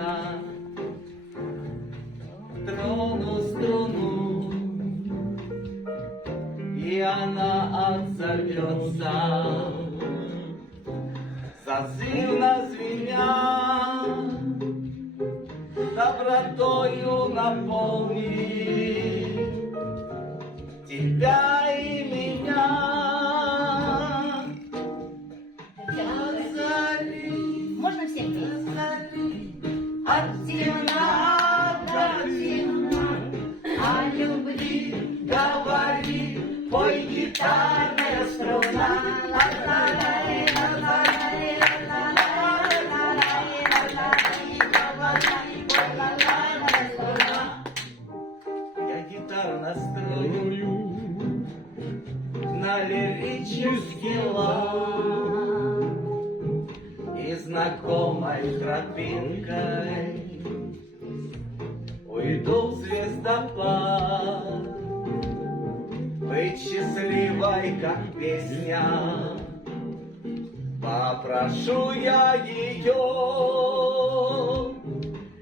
меня, трону струну, и она отзовется, зазывно звеня, добротою наполни тебя и меня. Можно всем петь? От темна до темна, о любви говори, пой гитарная струна. Я гитару настрою на лирический лад, и знакомой тропинкой уйду в звездопад. Быть счастливой, как песня, попрошу я ее,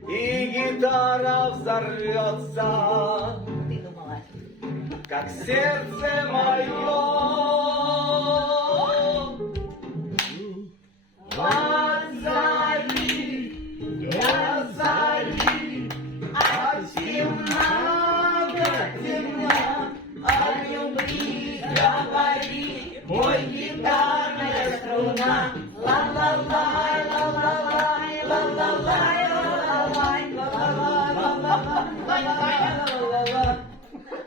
и гитара взорвется, Ты думала? как сердце мое. Зови, от темна до темна, о любви говори, пой гитарная струна. Ла-ла-лай, ла-ла-лай, ла-ла-лай, ла-ла-лай, ла-ла-лай, ла-ла-лай.